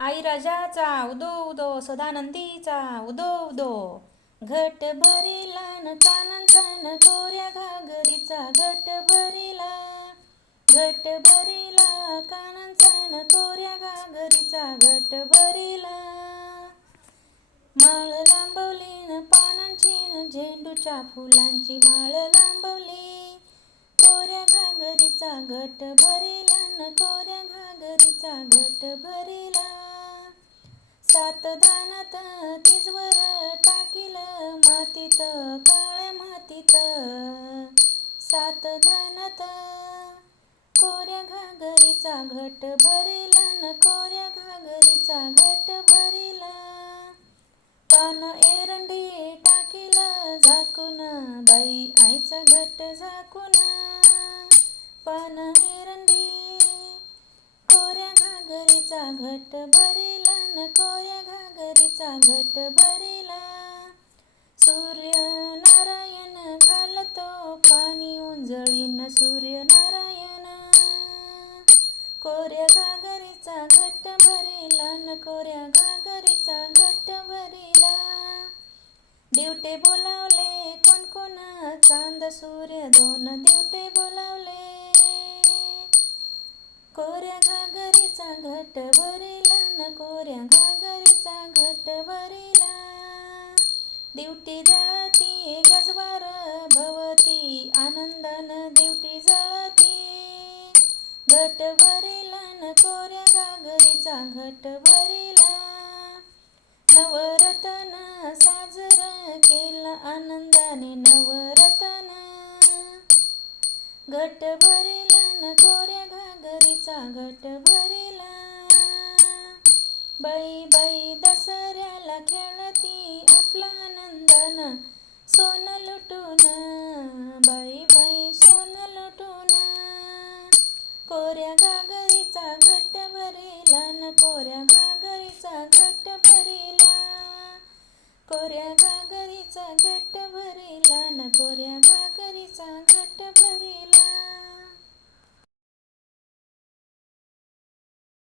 आई राजाचा उदो उदो सदानंदीचा उदो उदो. घट भरिला न कानांचा कोऱ्या घागरीचा घट भरिला. घट भरिला कानांचा कोऱ्या घागरीचा घट भरिला. माळ लांबवली न पानांची न झेंडूच्या फुलांची माळ लांबवली कोऱ्या घागरीचा घट भरिला न कोऱ्या घागरीचा घट भरिला. सात दानात तिजवर टाकील मातीत काळ्या मातीत. सात दानात कोऱ्या घागरीचा घट भरिला न कोऱ्या घागरीचा घट भरिला. पान एरंडी टाकील झाकून बाई आईचा घट झाकून. पान घागरीचा घट भरेला न कोऱ्या घागरीचा घट भरिला. सूर्यनारायण घालतो पाणी उंजळीन सूर्यनारायण. कोऱ्या घागरीचा घट भरेला न कोऱ्या घागरीचा घट भरेला. दिवटे बोलावले कोण कोण चांद सूर्य दोन दिवटे घट भरिला न कोऱ्या घागरीचा घट भरेला दिवटी जळती गजवार भवती आनंदन दिवटी जळती. घट भरिला न कोऱ्या घागरीचा घट भरेला नवरतन साजर केला आनंदाने नवरतन. घट भरेला न कोऱ्या घागरीचा घट भरे बाई बाई दसऱ्याला खेळती आपला आनंदन सोनं लुटून बाई बाई सोनं लुटून कोऱ्या घागरीचा घट भरिला न कोऱ्या घागरीचा घट भरिला. कोऱ्या घागरीचा घट भरिला न कोऱ्या